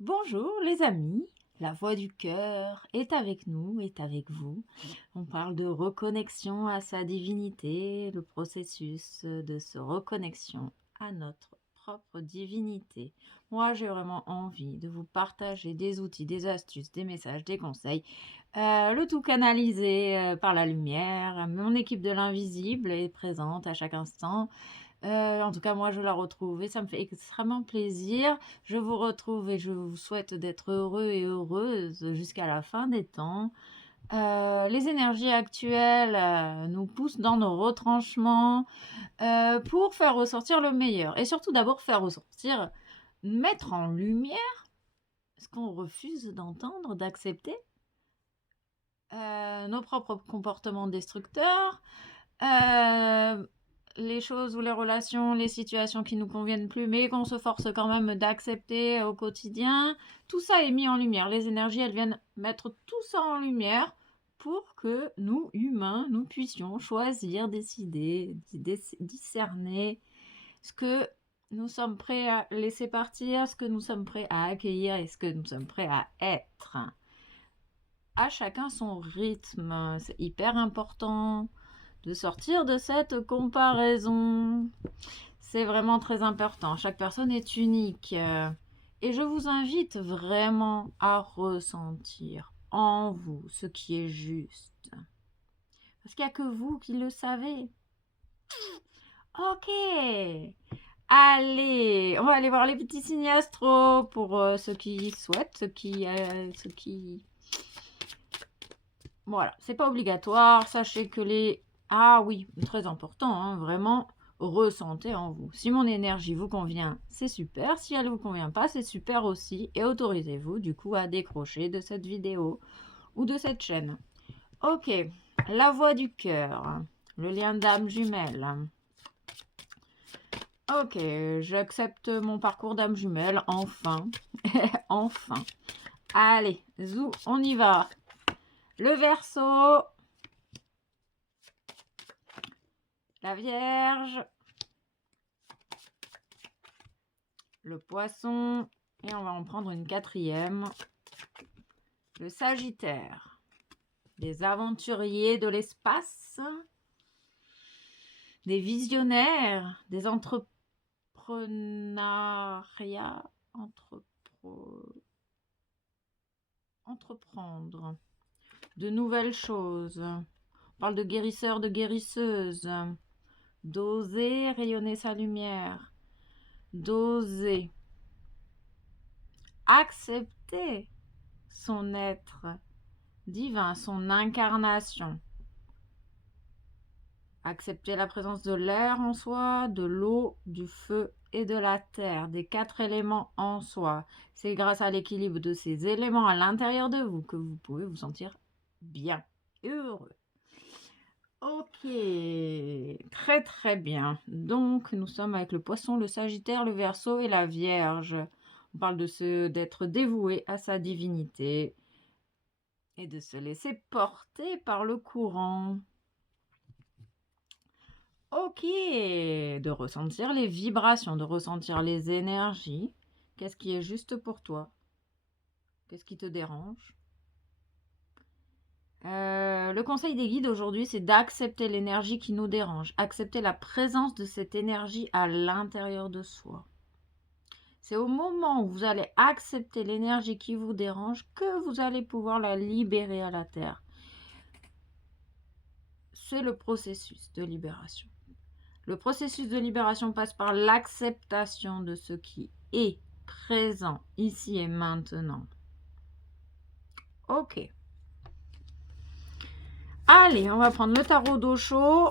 Bonjour les amis, la voix du cœur est avec nous, est avec vous. On parle de reconnexion à sa divinité, le processus de ce reconnexion à notre propre divinité. Moi, j'ai vraiment envie de vous partager des outils, des astuces, des messages, des conseils, le tout canalisé par la lumière. Mon équipe de l'invisible est présente à chaque instant. En tout cas, moi, je la retrouve et ça me fait extrêmement plaisir. Je vous retrouve et je vous souhaite d'être heureux et heureuse jusqu'à la fin des temps. Les énergies actuelles, nous poussent dans nos retranchements, pour faire ressortir le meilleur et surtout d'abord faire ressortir, mettre en lumière ce qu'on refuse d'entendre, d'accepter, nos propres comportements destructeurs, heu les choses ou les relations, les situations qui nous conviennent plus, mais qu'on se force quand même d'accepter au quotidien. Tout ça est mis en lumière. Les énergies, elles viennent mettre tout ça en lumière pour que nous, humains, nous puissions choisir, décider, discerner ce que nous sommes prêts à laisser partir, ce que nous sommes prêts à accueillir et ce que nous sommes prêts à être. À chacun son rythme, c'est hyper important de sortir de cette comparaison. C'est vraiment très important. Chaque personne est unique. Et je vous invite vraiment à ressentir en vous ce qui est juste. Parce qu'il n'y a que vous qui le savez. Ok. Allez, on va aller voir les petits signes astro pour ceux qui souhaitent, ceux qui... Voilà, c'est pas obligatoire. Sachez que les... Ah oui, très important, hein, vraiment, ressentez en vous. Si mon énergie vous convient, c'est super. Si elle ne vous convient pas, c'est super aussi. Et autorisez-vous du coup à décrocher de cette vidéo ou de cette chaîne. Ok, la voix du cœur, le lien d'âme jumelle. Ok, j'accepte mon parcours d'âme jumelle, enfin. Enfin. Allez, zou, on y va. Le Verseau, la Vierge, le Poisson, et on va en prendre une quatrième, le Sagittaire, des aventuriers de l'espace, des visionnaires, des entrepreneuriats, entreprendre de nouvelles choses. On parle de guérisseurs, de guérisseuses, d'oser rayonner sa lumière, d'oser accepter son être divin, son incarnation. Accepter la présence de l'air en soi, de l'eau, du feu et de la terre, des 4 éléments en soi. C'est grâce à l'équilibre de ces éléments à l'intérieur de vous que vous pouvez vous sentir bien et heureux. Ok, très très bien. Donc nous sommes avec le Poisson, le Sagittaire, le Verseau et la Vierge. On parle d'être dévoué à sa divinité et de se laisser porter par le courant. Ok, de ressentir les vibrations, de ressentir les énergies. Qu'est-ce qui est juste pour toi? Qu'est-ce qui te dérange? Le conseil des guides aujourd'hui, c'est d'accepter l'énergie qui nous dérange, accepter la présence de cette énergie à l'intérieur de soi. C'est au moment où vous allez accepter l'énergie qui vous dérange que vous allez pouvoir la libérer à la terre. C'est le processus de libération. Le processus de libération passe par l'acceptation de ce qui est présent ici et maintenant. Ok. Allez, on va prendre le tarot d'eau chaud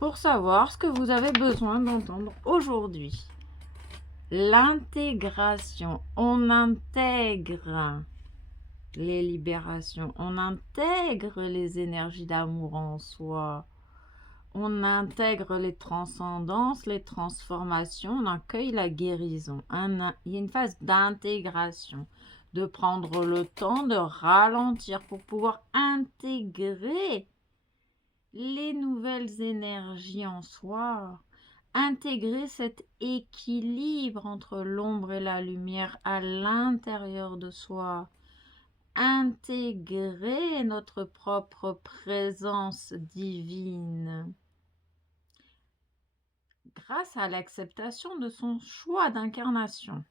pour savoir ce que vous avez besoin d'entendre aujourd'hui. L'intégration. On intègre les libérations. On intègre les énergies d'amour en soi. On intègre les transcendances, les transformations, on accueille la guérison. Il y a une phase d'intégration, de prendre le temps de ralentir pour pouvoir intégrer les nouvelles énergies en soi, intégrer cet équilibre entre l'ombre et la lumière à l'intérieur de soi, intégrer notre propre présence divine grâce à l'acceptation de son choix d'incarnation.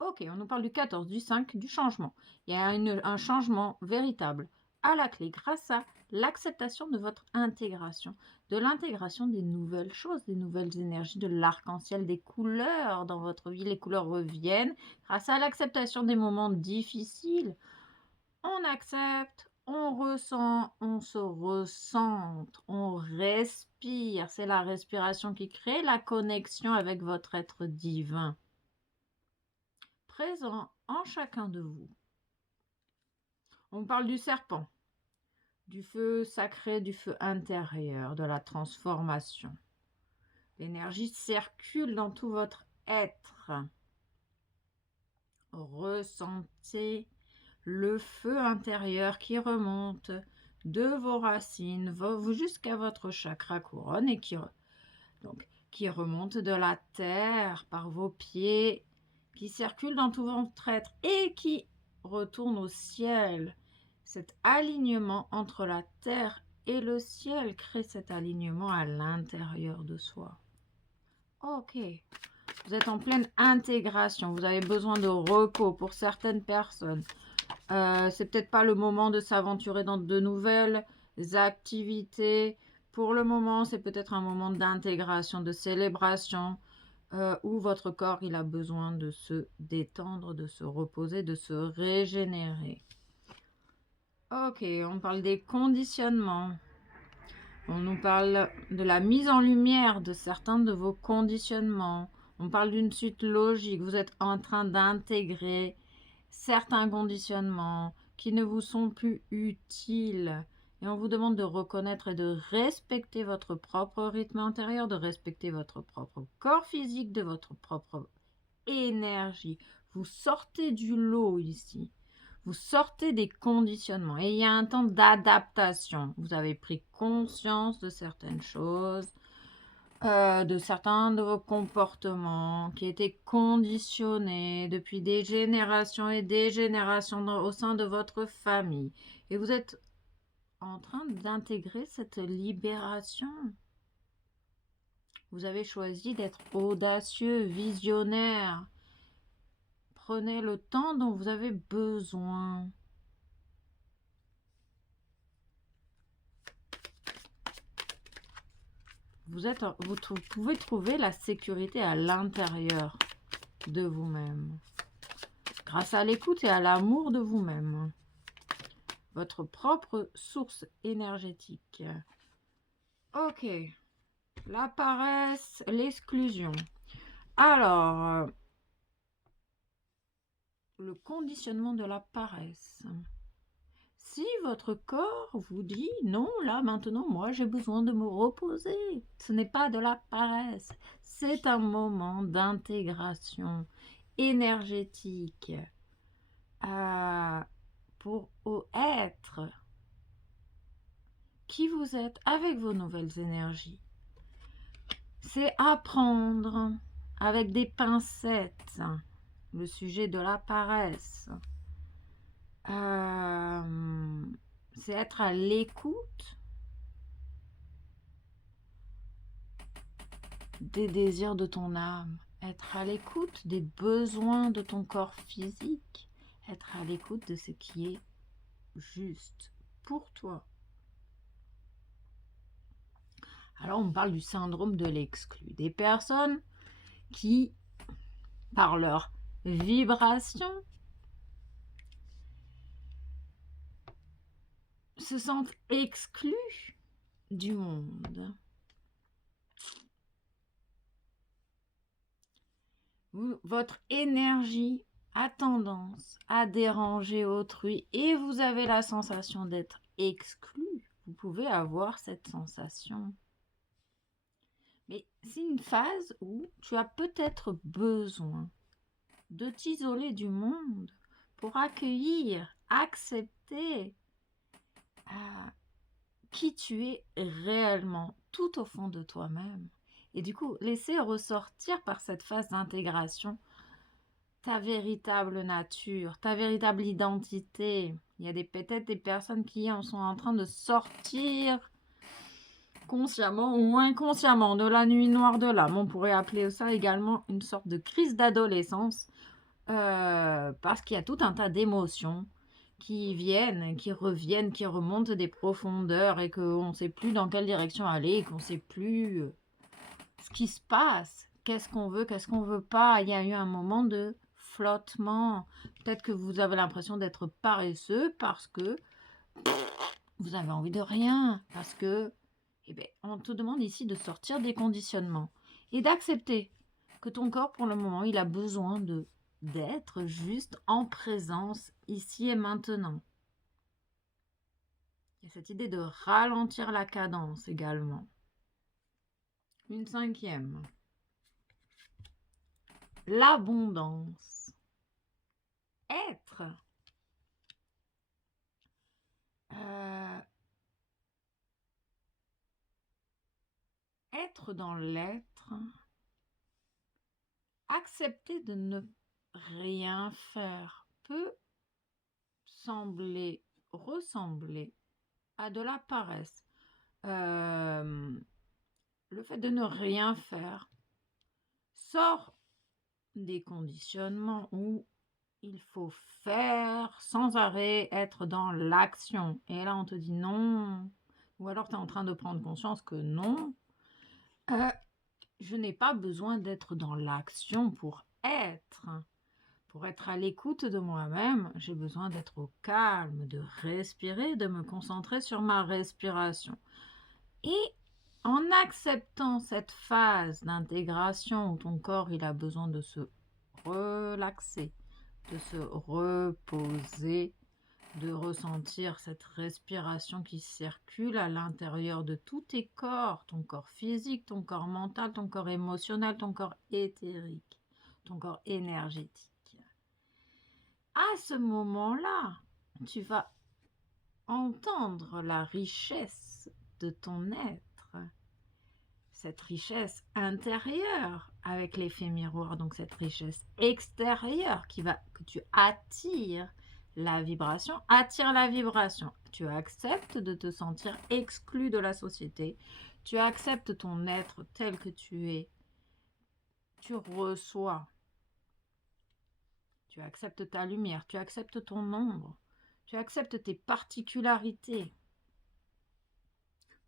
Ok, on nous parle du 14, du 5, du changement. Il y a un changement véritable à la clé grâce à l'acceptation de votre intégration, de l'intégration des nouvelles choses, des nouvelles énergies, de l'arc-en-ciel, des couleurs dans votre vie. Les couleurs reviennent grâce à l'acceptation des moments difficiles. On accepte, on ressent, on se recentre, on respire. C'est la respiration qui crée la connexion avec votre être divin présent en chacun de vous. On parle du serpent, du feu sacré, du feu intérieur, de la transformation. L'énergie circule dans tout votre être. Ressentez le feu intérieur qui remonte de vos racines jusqu'à votre chakra couronne et qui remonte de la terre par vos pieds, qui circule dans tout votre être et qui retourne au ciel. Cet alignement entre la terre et le ciel crée cet alignement à l'intérieur de soi. Ok, vous êtes en pleine intégration, vous avez besoin de repos pour certaines personnes. C'est peut-être pas le moment de s'aventurer dans de nouvelles activités. Pour le moment, c'est peut-être un moment d'intégration, de célébration, où votre corps il a besoin de se détendre, de se reposer, de se régénérer. Ok, on parle des conditionnements. On nous parle de la mise en lumière de certains de vos conditionnements. On parle d'une suite logique. Vous êtes en train d'intégrer certains conditionnements qui ne vous sont plus utiles. Et on vous demande de reconnaître et de respecter votre propre rythme intérieur, de respecter votre propre corps physique, de votre propre énergie. Vous sortez du lot ici. Vous sortez des conditionnements et il y a un temps d'adaptation. Vous avez pris conscience de certaines choses, de certains de vos comportements qui étaient conditionnés depuis des générations et des générations au sein de votre famille. Et vous êtes en train d'intégrer cette libération. Vous avez choisi d'être audacieux, visionnaire. Prenez le temps dont vous avez besoin. Vous pouvez trouver la sécurité à l'intérieur de vous-même, grâce à l'écoute et à l'amour de vous-même, votre propre source énergétique. Ok, la paresse, l'exclusion. Alors, le conditionnement de la paresse. Si votre corps vous dit non, là maintenant, moi j'ai besoin de me reposer, ce n'est pas de la paresse, c'est un moment d'intégration énergétique pour être qui vous êtes avec vos nouvelles énergies. C'est apprendre avec des pincettes le sujet de la paresse. C'est être à l'écoute des désirs de ton âme, être à l'écoute des besoins de ton corps physique, être à l'écoute de ce qui est juste pour toi. Alors on parle du syndrome de l'exclu, des personnes qui, par leur vibration, se sentent exclus du monde. Votre énergie a tendance à déranger autrui et vous avez la sensation d'être exclu. Vous pouvez avoir cette sensation. Mais c'est une phase où tu as peut-être besoin de t'isoler du monde pour accueillir, accepter qui tu es réellement tout au fond de toi-même Et du coup, laisser ressortir par cette phase d'intégration ta véritable nature, ta véritable identité. Il y a peut-être des personnes qui en sont en train de sortir consciemment ou inconsciemment de la nuit noire de l'âme. On pourrait appeler ça également une sorte de crise d'adolescence, parce qu'il y a tout un tas d'émotions qui viennent, qui reviennent, qui remontent des profondeurs et qu'on ne sait plus dans quelle direction aller, qu'on ne sait plus ce qui se passe, qu'est-ce qu'on veut pas. Il y a eu un moment de flottement. Peut-être que vous avez l'impression d'être paresseux parce que vous avez envie de rien, parce que eh ben, on te demande ici de sortir des conditionnements et d'accepter que ton corps, pour le moment, il a besoin d'être juste en présence ici et maintenant. Il y a cette idée de ralentir la cadence également. Une cinquième. L'abondance. Être. Être dans l'être. Accepter de ne rien faire peut ressembler à de la paresse. Le fait de ne rien faire sort des conditionnements où il faut faire sans arrêt, être dans l'action. Et là, on te dit non. Ou alors, tu es en train de prendre conscience que non, je n'ai pas besoin d'être dans l'action pour être. Pour être à l'écoute de moi-même, j'ai besoin d'être au calme, de respirer, de me concentrer sur ma respiration. Et en acceptant cette phase d'intégration où ton corps il a besoin de se relaxer, de se reposer, de ressentir cette respiration qui circule à l'intérieur de tous tes corps, ton corps physique, ton corps mental, ton corps émotionnel, ton corps éthérique, ton corps énergétique. À ce moment-là, tu vas entendre la richesse de ton être, cette richesse intérieure avec l'effet miroir, donc cette richesse extérieure que tu attires la vibration, attire la vibration. Tu acceptes de te sentir exclu de la société, tu acceptes ton être tel que tu es, tu reçois. Tu acceptes ta lumière, tu acceptes ton ombre, tu acceptes tes particularités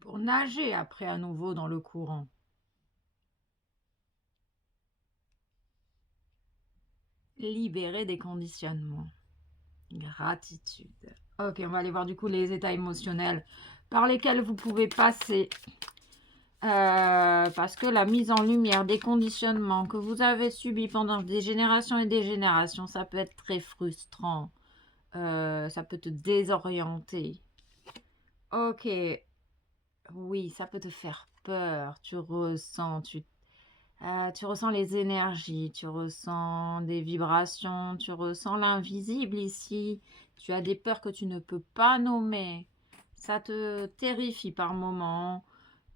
pour nager après à nouveau dans le courant. Libérer des conditionnements. Gratitude. Ok, on va aller voir du coup les états émotionnels par lesquels vous pouvez passer. Parce que la mise en lumière des conditionnements que vous avez subis pendant des générations et des générations, ça peut être très frustrant. Ça peut te désorienter. Ok, oui, ça peut te faire peur. Tu ressens les énergies, tu ressens des vibrations, tu ressens l'invisible ici. Tu as des peurs que tu ne peux pas nommer. Ça te terrifie par moments.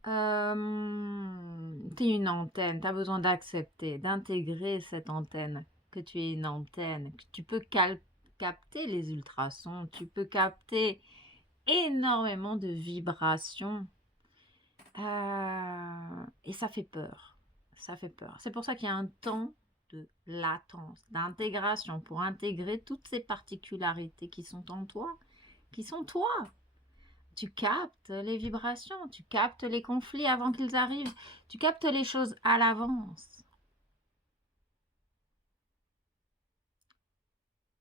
Tu es une antenne, tu as besoin d'accepter, d'intégrer cette antenne, que tu es une antenne, que tu peux capter les ultrasons, tu peux capter énormément de vibrations. Et ça fait peur. Ça fait peur. C'est pour ça qu'il y a un temps de latence, d'intégration, pour intégrer toutes ces particularités qui sont en toi, qui sont toi. Tu captes les vibrations, tu captes les conflits avant qu'ils arrivent, tu captes les choses à l'avance.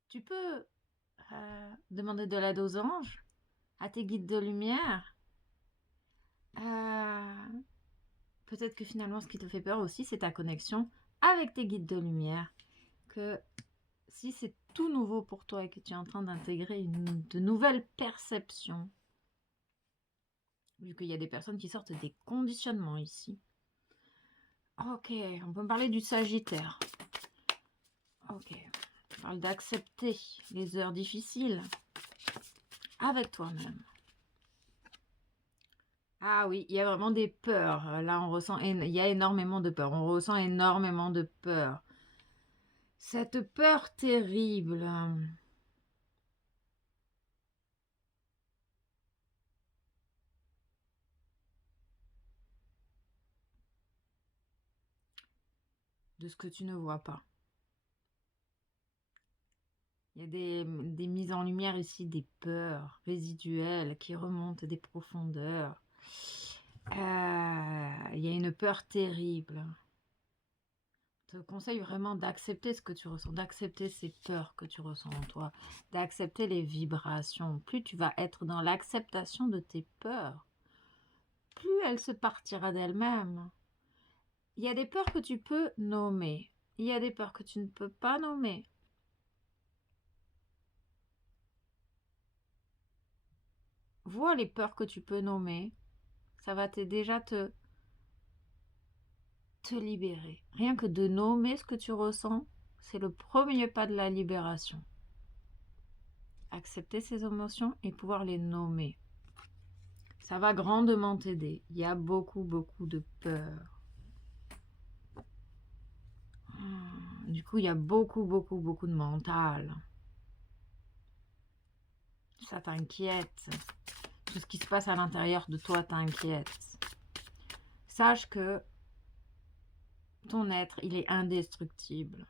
Tu peux demander de l'aide aux anges, à tes guides de lumière. Peut-être que finalement, ce qui te fait peur aussi, c'est ta connexion avec tes guides de lumière. Que si c'est tout nouveau pour toi et que tu es en train d'intégrer de nouvelles perceptions, vu qu'il y a des personnes qui sortent des conditionnements ici. Ok, on peut me parler du Sagittaire. Ok, on parle d'accepter les heures difficiles avec toi-même. Ah oui, il y a vraiment des peurs. Là, on ressent, il y a énormément de peur. On ressent énormément de peur. Cette peur terrible. De ce que tu ne vois pas. Il y a des mises en lumière ici, des peurs résiduelles qui remontent des profondeurs. Il y a une peur terrible. Je te conseille vraiment d'accepter ce que tu ressens, d'accepter ces peurs que tu ressens en toi, d'accepter les vibrations. Plus tu vas être dans l'acceptation de tes peurs, plus elles se partira d'elles-mêmes. Il y a des peurs que tu peux nommer. Il y a des peurs que tu ne peux pas nommer. Vois les peurs que tu peux nommer. Ça va déjà te libérer. Rien que de nommer ce que tu ressens, c'est le premier pas de la libération. Accepter ces émotions et pouvoir les nommer. Ça va grandement t'aider. Il y a beaucoup, beaucoup de peur. Du coup, il y a beaucoup, beaucoup, beaucoup de mental. Ça t'inquiète. Tout ce qui se passe à l'intérieur de toi t'inquiète. Sache que ton être, il est indestructible.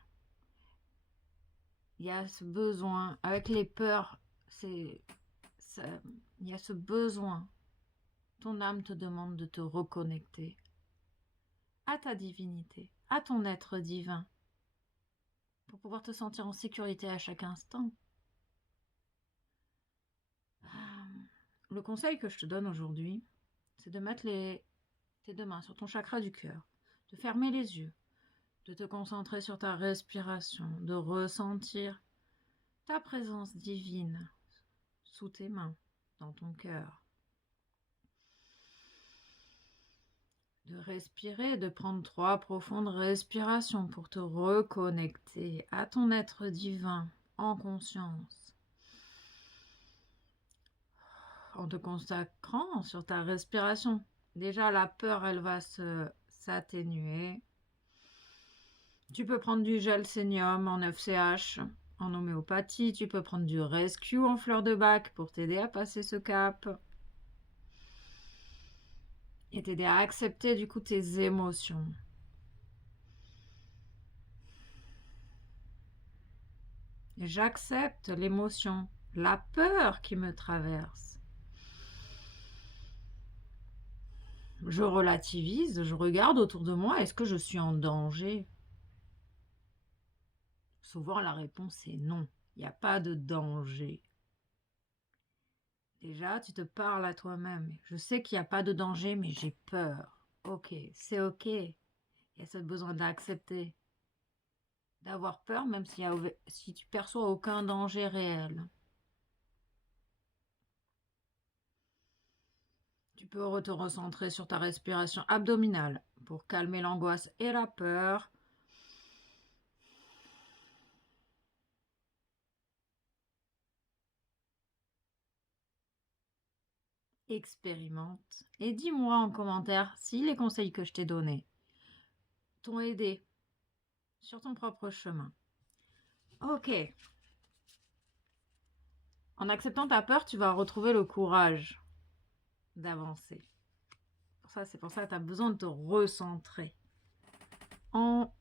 Il y a ce besoin, avec les peurs, il y a ce besoin. Ton âme te demande de te reconnecter à ta divinité, à ton être divin, pour pouvoir te sentir en sécurité à chaque instant. Le conseil que je te donne aujourd'hui, c'est de mettre tes deux mains sur ton chakra du cœur, de fermer les yeux, de te concentrer sur ta respiration, de ressentir ta présence divine sous tes mains, dans ton cœur. De respirer, de prendre 3 profondes respirations pour te reconnecter à ton être divin en conscience. En te consacrant sur ta respiration. Déjà, la peur, elle va s'atténuer. Tu peux prendre du gel sénium en 9CH, en homéopathie. Tu peux prendre du rescue en fleur de bac pour t'aider à passer ce cap. Et t'aider à accepter du coup tes émotions. J'accepte l'émotion, la peur qui me traverse. Je relativise, je regarde autour de moi, est-ce que je suis en danger? Souvent la réponse est non, il n'y a pas de danger. Déjà, tu te parles à toi-même. Je sais qu'il n'y a pas de danger, mais j'ai peur. Ok, c'est ok. Il y a ce besoin d'accepter, d'avoir peur, même si tu perçois aucun danger réel. Tu peux te recentrer sur ta respiration abdominale pour calmer l'angoisse et la peur. Expérimente et dis-moi en commentaire si les conseils que je t'ai donnés t'ont aidé sur ton propre chemin. Ok. En acceptant ta peur, tu vas retrouver le courage d'avancer. C'est pour ça que tu as besoin de te recentrer en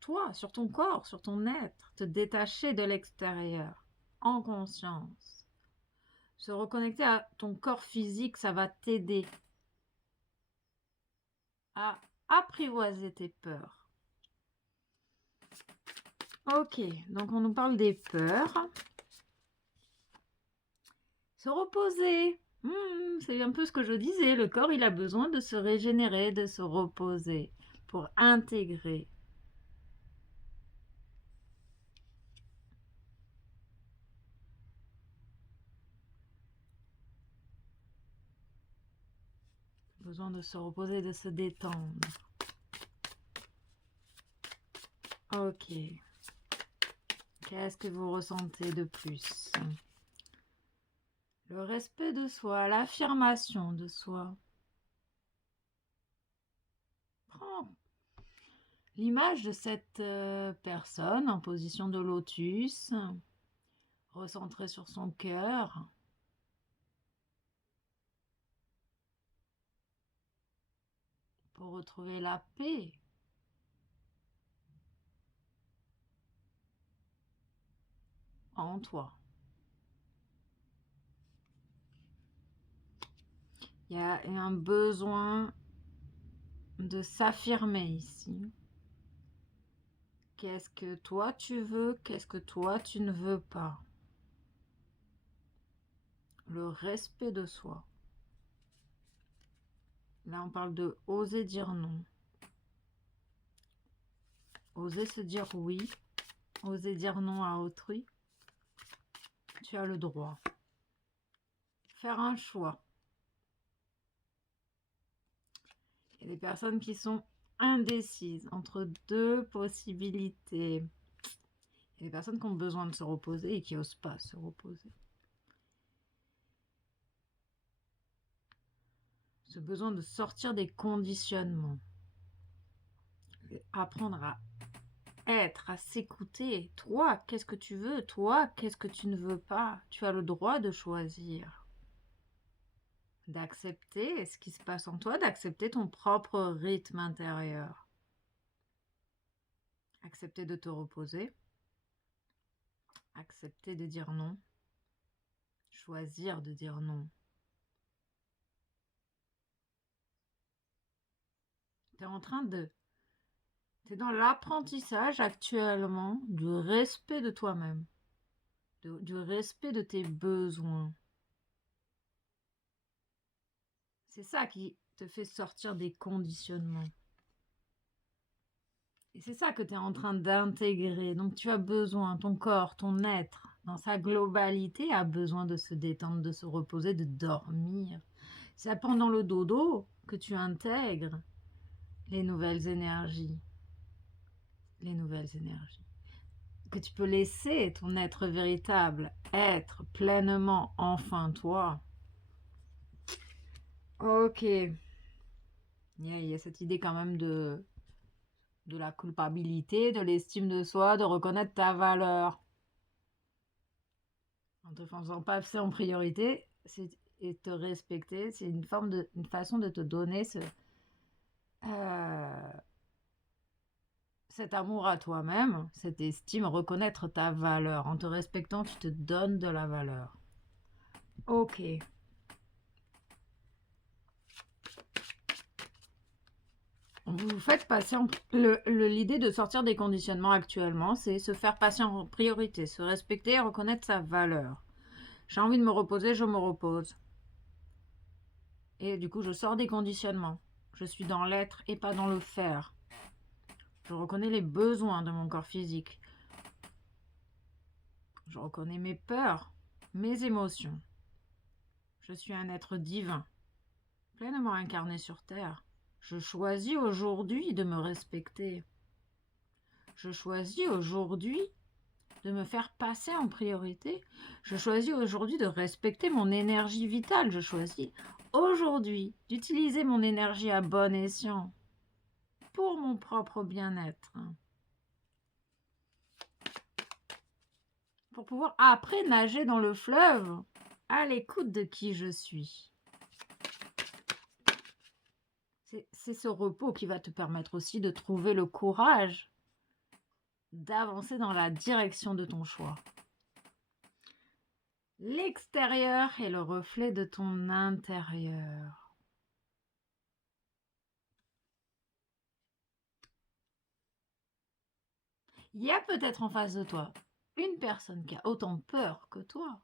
toi, sur ton corps, sur ton être, te détacher de l'extérieur, en conscience. Se reconnecter à ton corps physique, ça va t'aider à apprivoiser tes peurs. Ok, donc on nous parle des peurs. Se reposer. C'est un peu ce que je disais. Le corps, il a besoin de se régénérer, de se reposer pour intégrer. Besoin de se reposer, de se détendre. Ok. Qu'est-ce que vous ressentez de plus? Le respect de soi, l'affirmation de soi. Prends l'image de cette personne en position de lotus, recentrée sur son cœur. Pour retrouver la paix. En toi. Il y a un besoin de s'affirmer ici. Qu'est-ce que toi tu veux? Qu'est-ce que toi tu ne veux pas? Le respect de soi. Là, on parle de oser dire non. Oser se dire oui. Oser dire non à autrui. Tu as le droit. Faire un choix. Il y a des personnes qui sont indécises entre deux possibilités. Il y a des personnes qui ont besoin de se reposer et qui n'osent pas se reposer. Ce besoin de sortir des conditionnements. Apprendre à être, à s'écouter. Toi, qu'est-ce que tu veux? Toi, qu'est-ce que tu ne veux pas? Tu as le droit de choisir. D'accepter ce qui se passe en toi, d'accepter ton propre rythme intérieur. Accepter de te reposer. Accepter de dire non. Choisir de dire non. Tu es en train de... Tu es dans l'apprentissage actuellement du respect de toi-même. Du respect de tes besoins. C'est ça qui te fait sortir des conditionnements. Et c'est ça que tu es en train d'intégrer. Donc tu as besoin, ton corps, ton être, dans sa globalité, a besoin de se détendre, de se reposer, de dormir. C'est pendant le dodo que tu intègres les nouvelles énergies. Les nouvelles énergies. Que tu peux laisser ton être véritable être pleinement enfin toi. Ok. Il y a cette idée quand même de la culpabilité, de l'estime de soi, de reconnaître ta valeur. En te faisant passer en priorité et te respecter, c'est une façon de te donner cet amour à toi-même, cette estime, reconnaître ta valeur. En te respectant, tu te donnes de la valeur. Ok. Vous faites passer l'idée de sortir des conditionnements actuellement, c'est se faire passer en priorité, se respecter et reconnaître sa valeur. J'ai envie de me reposer, je me repose. Et du coup, je sors des conditionnements. Je suis dans l'être et pas dans le faire. Je reconnais les besoins de mon corps physique. Je reconnais mes peurs, mes émotions. Je suis un être divin, pleinement incarné sur Terre. Je choisis aujourd'hui de me respecter. Je choisis aujourd'hui de me faire passer en priorité. Je choisis aujourd'hui de respecter mon énergie vitale. Je choisis aujourd'hui d'utiliser mon énergie à bon escient pour mon propre bien-être. Pour pouvoir après nager dans le fleuve à l'écoute de qui je suis. C'est ce repos qui va te permettre aussi de trouver le courage d'avancer dans la direction de ton choix. L'extérieur est le reflet de ton intérieur. Il y a peut-être en face de toi une personne qui a autant peur que toi.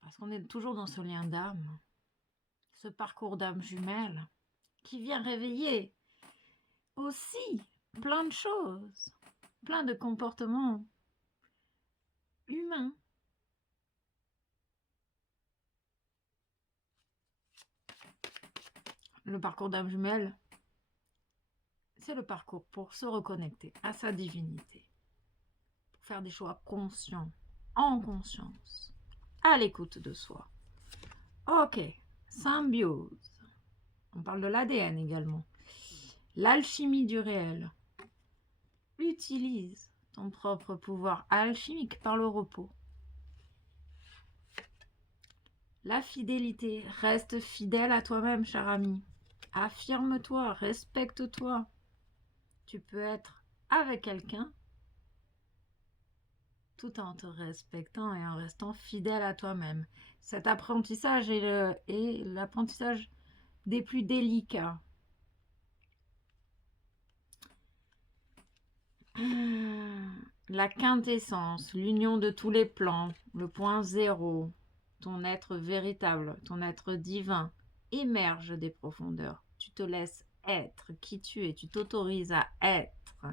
Parce qu'on est toujours dans ce lien d'âme, ce parcours d'âme jumelle qui vient réveiller aussi plein de choses, plein de comportements humains. Le parcours d'âme jumelle, c'est le parcours pour se reconnecter à sa divinité, pour faire des choix conscients, en conscience, à l'écoute de soi. Ok, symbiose. On parle de l'ADN également. L'alchimie du réel. Utilise ton propre pouvoir alchimique par le repos. La fidélité. Reste fidèle à toi-même, cher ami. Affirme-toi, respecte-toi. Tu peux être avec quelqu'un tout en te respectant et en restant fidèle à toi-même. Cet apprentissage est l'apprentissage des plus délicats. La quintessence, l'union de tous les plans, le point zéro, ton être véritable, ton être divin, émerge des profondeurs. Tu te laisses être qui tu es, tu t'autorises à être.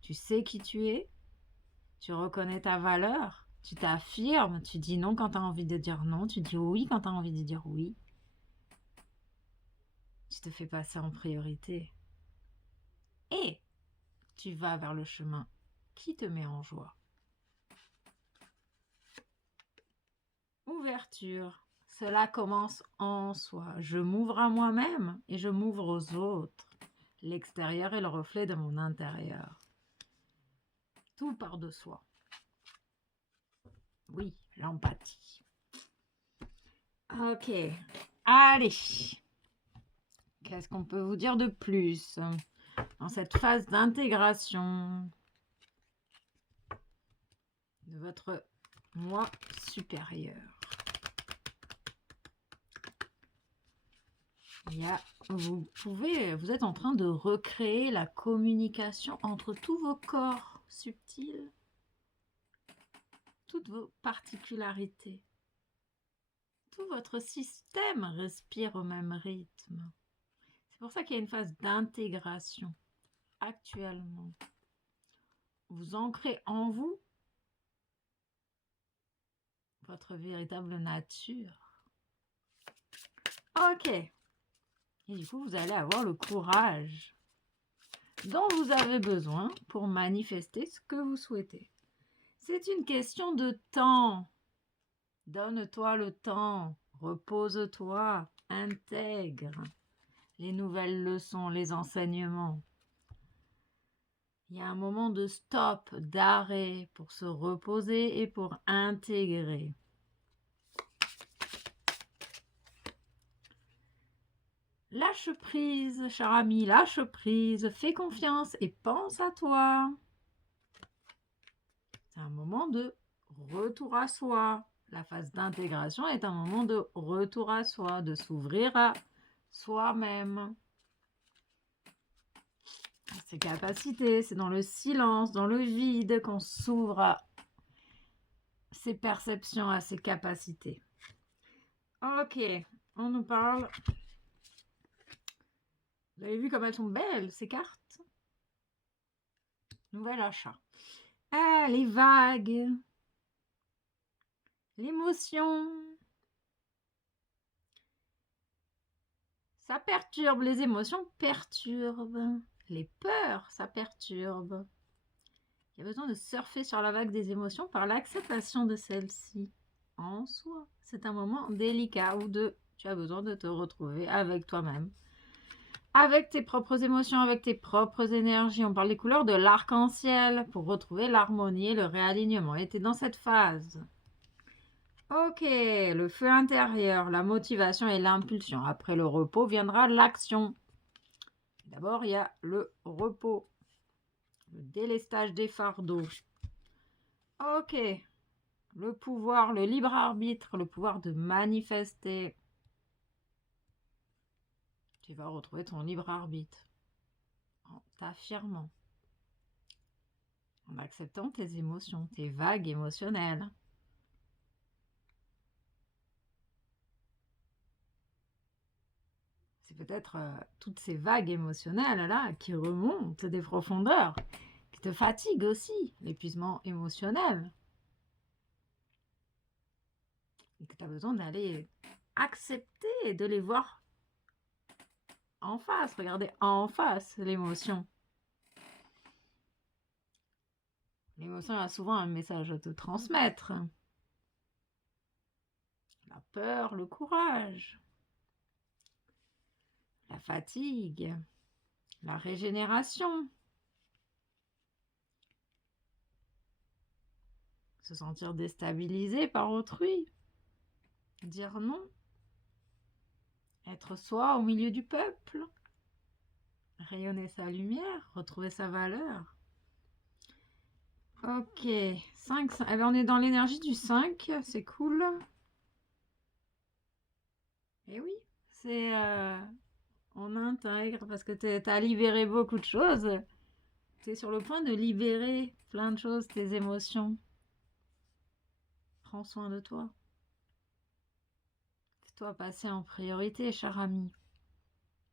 Tu sais qui tu es, tu reconnais ta valeur, tu t'affirmes, tu dis non quand tu as envie de dire non, tu dis oui quand tu as envie de dire oui. Tu te fais passer en priorité. Et tu vas vers le chemin qui te met en joie. Ouverture. Cela commence en soi. Je m'ouvre à moi-même et je m'ouvre aux autres. L'extérieur est le reflet de mon intérieur. Tout part de soi. Oui, l'empathie. Ok. Allez. Qu'est-ce qu'on peut vous dire de plus dans cette phase d'intégration de votre moi supérieur? Vous êtes en train de recréer la communication entre tous vos corps subtils, toutes vos particularités. Tout votre système respire au même rythme. C'est pour ça qu'il y a une phase d'intégration actuellement. Vous ancrez en vous votre véritable nature. Ok. Et du coup, vous allez avoir le courage dont vous avez besoin pour manifester ce que vous souhaitez. C'est une question de temps. Donne-toi le temps, repose-toi, intègre les nouvelles leçons, les enseignements. Il y a un moment de stop, d'arrêt pour se reposer et pour intégrer. Lâche prise, cher ami, lâche prise, fais confiance et pense à toi. C'est un moment de retour à soi. La phase d'intégration est un moment de retour à soi, de s'ouvrir à soi-même. Ses capacités, c'est dans le silence, dans le vide qu'on s'ouvre à ses perceptions, à ses capacités. Ok, on nous parle. Vous avez vu comme elles sont belles, ces cartes? Nouvel achat. Ah, les vagues. L'émotion. Ça perturbe, les émotions perturbent. Les peurs, ça perturbe. Il y a besoin de surfer sur la vague des émotions par l'acceptation de celle-ci en soi. C'est un moment délicat où tu as besoin de te retrouver avec toi-même, avec tes propres émotions, avec tes propres énergies. On parle des couleurs de l'arc-en-ciel pour retrouver l'harmonie et le réalignement. Et tu es dans cette phase. Ok, le feu intérieur, la motivation et l'impulsion. Après le repos viendra l'action. D'abord, il y a le repos, le délestage des fardeaux. Ok, le pouvoir, le libre arbitre, le pouvoir de manifester. Tu vas retrouver ton libre arbitre en t'affirmant, en acceptant tes émotions, tes vagues émotionnelles. C'est peut-être toutes ces vagues émotionnelles là qui remontent des profondeurs, qui te fatiguent aussi, l'épuisement émotionnel. Et que tu as besoin d'aller accepter et de les voir en face, regarder en face l'émotion. L'émotion a souvent un message à te transmettre. La peur, le courage. la fatigue, la régénération, se sentir déstabilisé par autrui, dire non, être soi au milieu du peuple, rayonner sa lumière, retrouver sa valeur. Ok, 5, eh ben, on est dans l'énergie du 5, c'est cool. Et oui, c'est... on intègre parce que tu as libéré beaucoup de choses. Tu es sur le point de libérer plein de choses, tes émotions. Prends soin de toi. Fais-toi passer en priorité, cher ami,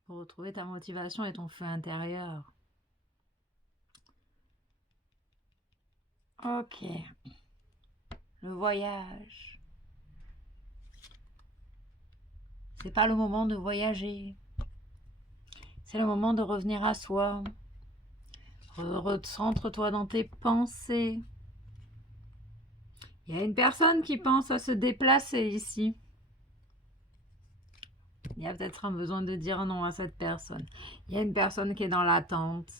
pour retrouver ta motivation et ton feu intérieur. Ok. Le voyage. C'est pas le moment de voyager. C'est le moment de revenir à soi. Recentre-toi dans tes pensées. Il y a une personne qui pense à se déplacer ici. Il y a peut-être un besoin de dire non à cette personne. Il y a une personne qui est dans l'attente.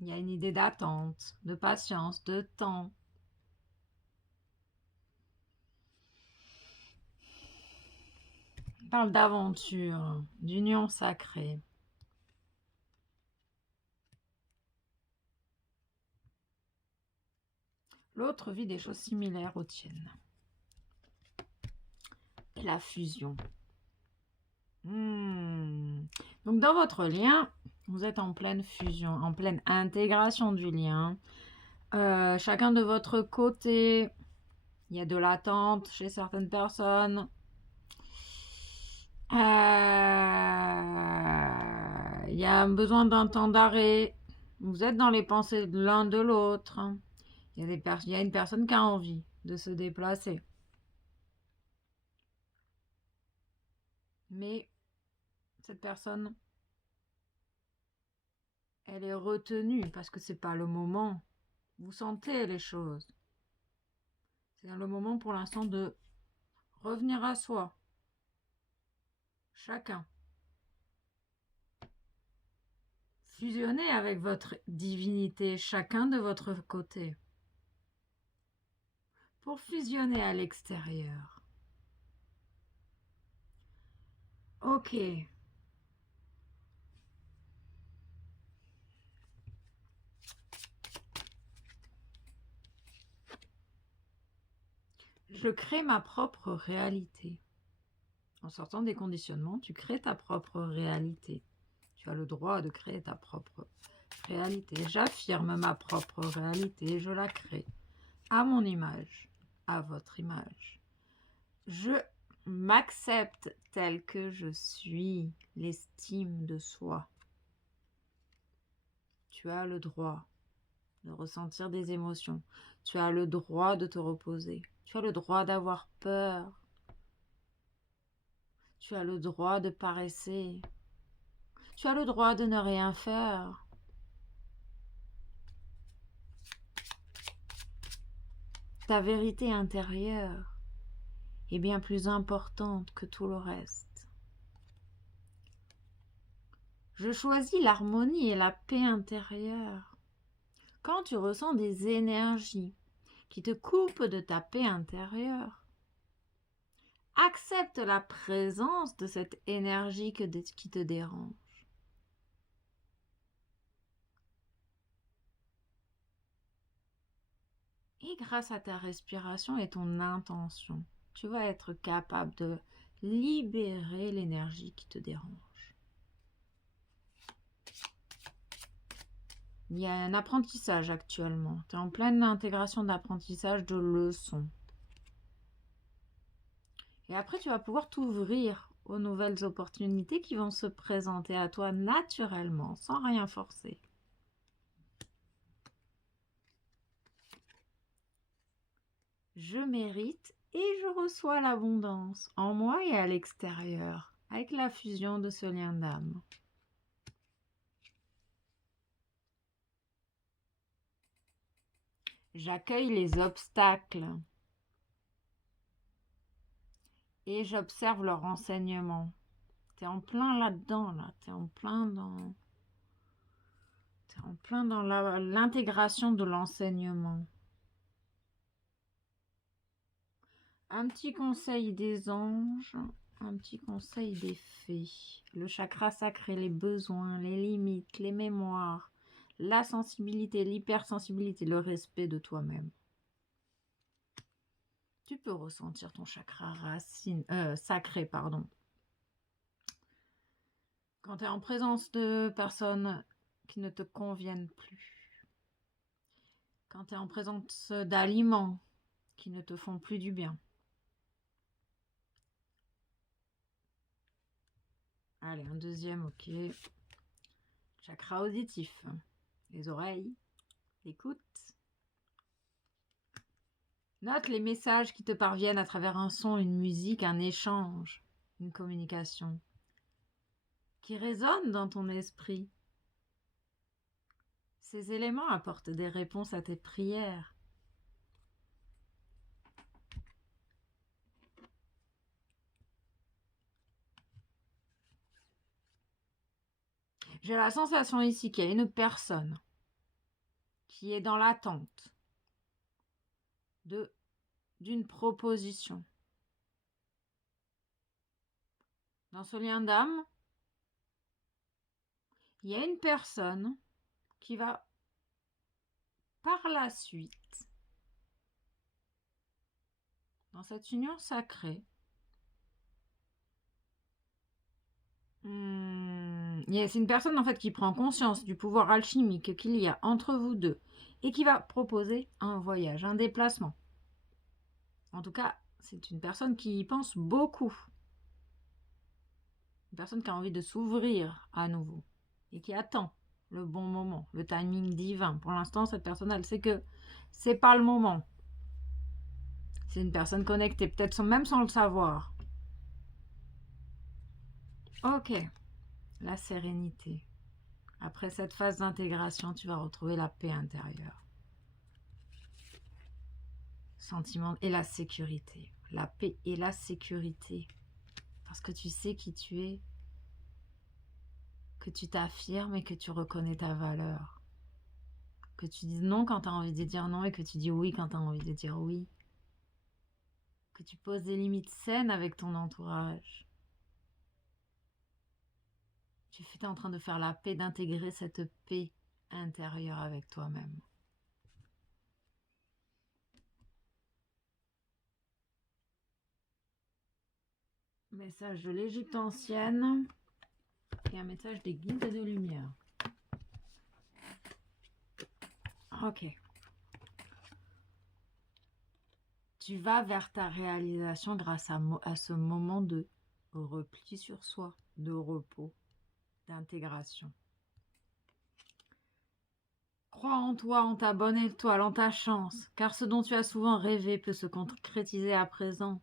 Il y a une idée d'attente, de patience, de temps. On parle d'aventure, d'union sacrée. L'autre vit des choses similaires aux tiennes. Et la fusion. Donc dans votre lien, vous êtes en pleine fusion, en pleine intégration du lien. Chacun de votre côté, il y a de l'attente chez certaines personnes. Il y a un besoin d'un temps d'arrêt. Vous êtes dans les pensées de l'un de l'autre. Il y a une personne qui a envie de se déplacer. Mais cette personne, elle est retenue parce que c'est pas le moment. Vous sentez les choses. C'est le moment pour l'instant de revenir à soi. Chacun. Fusionnez avec votre divinité, chacun de votre côté. Pour fusionner à l'extérieur. Ok. Je crée ma propre réalité. En sortant des conditionnements, tu crées ta propre réalité. Tu as le droit de créer ta propre réalité. J'affirme ma propre réalité, je la crée à mon image, à votre image. Je m'accepte tel que je suis, l'estime de soi. Tu as le droit de ressentir des émotions. Tu as le droit de te reposer. Tu as le droit d'avoir peur. Tu as le droit de paresser. Tu as le droit de ne rien faire. Ta vérité intérieure est bien plus importante que tout le reste. Je choisis l'harmonie et la paix intérieure. Quand tu ressens des énergies qui te coupent de ta paix intérieure, accepte la présence de cette énergie qui te dérange. Et grâce à ta respiration et ton intention, tu vas être capable de libérer l'énergie qui te dérange. Il y a un apprentissage actuellement. Tu es en pleine intégration d'apprentissage de leçons. Et après, tu vas pouvoir t'ouvrir aux nouvelles opportunités qui vont se présenter à toi naturellement, sans rien forcer. Je mérite et je reçois l'abondance en moi et à l'extérieur, avec la fusion de ce lien d'âme. J'accueille les obstacles et j'observe leur enseignement. T'es en plein là-dedans, là. T'es en plein dans l'intégration de l'enseignement. Un petit conseil des anges, un petit conseil des fées. Le chakra sacré, les besoins, les limites, les mémoires, la sensibilité, l'hypersensibilité, le respect de toi-même. Tu peux ressentir ton chakra sacré, pardon. Quand tu es en présence de personnes qui ne te conviennent plus. Quand tu es en présence d'aliments qui ne te font plus du bien. Allez, un deuxième, ok. Chakra auditif. Les oreilles. Écoute. Note les messages qui te parviennent à travers un son, une musique, un échange, une communication qui résonne dans ton esprit. Ces éléments apportent des réponses à tes prières. J'ai la sensation ici qu'il y a une personne qui est dans l'attente d'une proposition. Dans ce lien d'âme, il y a une personne qui va par la suite, dans cette union sacrée, c'est une personne en fait qui prend conscience du pouvoir alchimique qu'il y a entre vous deux et qui va proposer un voyage, un déplacement. En tout cas, c'est une personne qui y pense beaucoup. Une personne qui a envie de s'ouvrir à nouveau et qui attend le bon moment, le timing divin. Pour l'instant, cette personne, elle sait que c'est pas le moment. C'est une personne connectée, peut-être même sans le savoir. Ok, la sérénité. Après cette phase d'intégration, tu vas retrouver la paix intérieure. Sentiment et la sécurité. La paix et la sécurité. Parce que tu sais qui tu es. Que tu t'affirmes et que tu reconnais ta valeur. Que tu dises non quand tu as envie de dire non et que tu dis oui quand tu as envie de dire oui. Que tu poses des limites saines avec ton entourage. Tu es en train de faire la paix, d'intégrer cette paix intérieure avec toi-même. Message de l'Égypte ancienne et un message des guides de lumière. Ok. Tu vas vers ta réalisation grâce à ce moment de repli sur soi, de repos, d'intégration. Crois en toi, en ta bonne étoile, en ta chance, car ce dont tu as souvent rêvé peut se concrétiser à présent.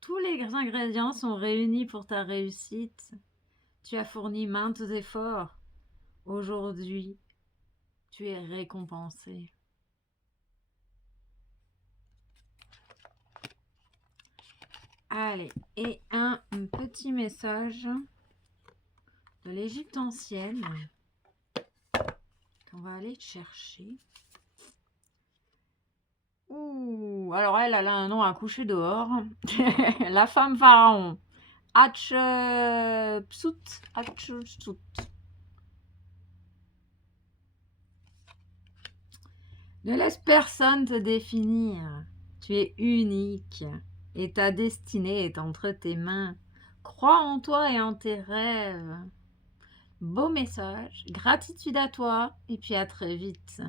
Tous les ingrédients sont réunis pour ta réussite. Tu as fourni maintes efforts. Aujourd'hui, tu es récompensé. Allez, et un petit message de l'Égypte ancienne qu'on va aller chercher. Ouh, alors elle a un nom à coucher dehors. La femme pharaon. Hatshepsut. Ne laisse personne te définir. Tu es unique et ta destinée est entre tes mains. Crois en toi et en tes rêves. Beau message, gratitude à toi et puis à très vite.